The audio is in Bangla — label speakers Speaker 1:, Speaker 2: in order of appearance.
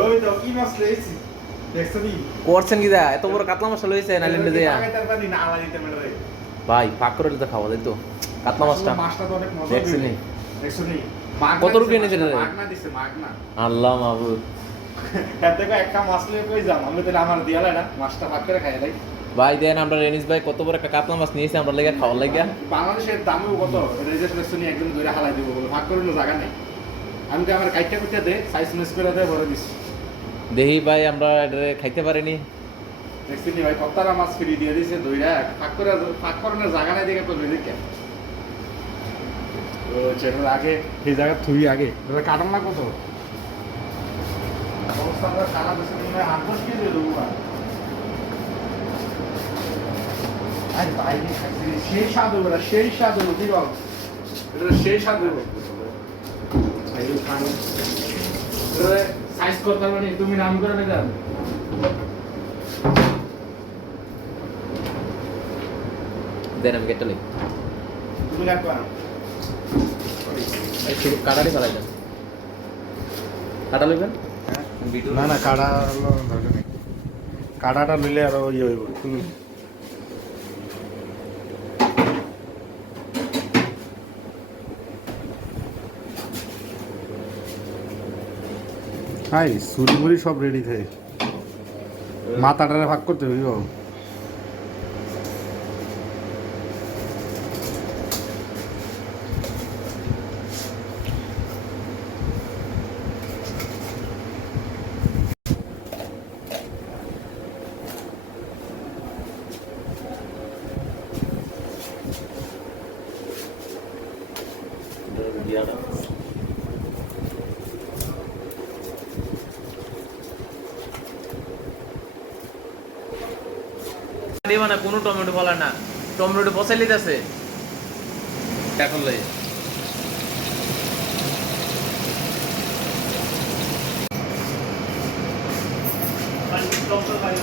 Speaker 1: ওই তো কি মাছ লইছি দেখছ
Speaker 2: করছেন কি দা এত বড় কাতলা লইছে দেয়া ভাই পাক করে তো খাওয়া যাইতো কাতলা মাছটা
Speaker 1: মাছটা তো অনেক মজা
Speaker 2: দেখছি নি। কত রুপিয়া নিয়েছে রে?
Speaker 1: মাগনা দিছে মাগনা
Speaker 2: আল্লাহ মাহবুব
Speaker 1: একটা মাছ লয়ে কই যাম আমি তাহলে আমার দিয়া না মাছটা ভাগ করে খাই লাই
Speaker 2: ভাই দেন আমরা রেনিস ভাই কত বড় একটা কাতলা মাছ নিয়েছি আমরা লেগে খাওয়ার লাগিয়া
Speaker 1: বাংলাদেশের দামও কত নিয়ে একদম ধরে হালাই দিব বলে ভাগ করে জায়গা নাই আমি তো আমার কাইটটা কুইটা দে সাইজ মেস করে দে বড় দিছি।
Speaker 2: দেহি ভাই আমরা এটা খাইতে পারিনি।
Speaker 1: দেখছি নি ভাই কত্তারা মাছ ফ্রি দিয়ে দিছে দইরা ফাঁক করে ফাঁক করানোর জায়গা নাই দেখে করবে দেখে চেনার আগে এই জায়গা থুই আগে। এটা কাটান না কত? অবস্থা আমরা সারা দেশে মনে আট দশ কেজি দেবো আর বাইরে সেই স্বাদ না সেই স্বাদ কি বল এটা সেই স্বাদ খান সাইজ করতে পারবে তুমি নাম করে নেবেন
Speaker 2: দেন আমি কেটে লই
Speaker 1: তুমি লাগবে না
Speaker 2: এই শুধু কাটারি ফেলাই দেন কাটা লইবেন
Speaker 3: না না কাটা হলো দরকার নেই কাটাটা নিলে আরও ইয়ে হইব হাই সুরি মুড়ি সব রেডি থাকে মাথাটারে ভাগ করতে হইব
Speaker 2: দেবা না কোনো টমেটো বলা না। টমেটো পচাই লিতেছে এখন লই।
Speaker 1: ভাই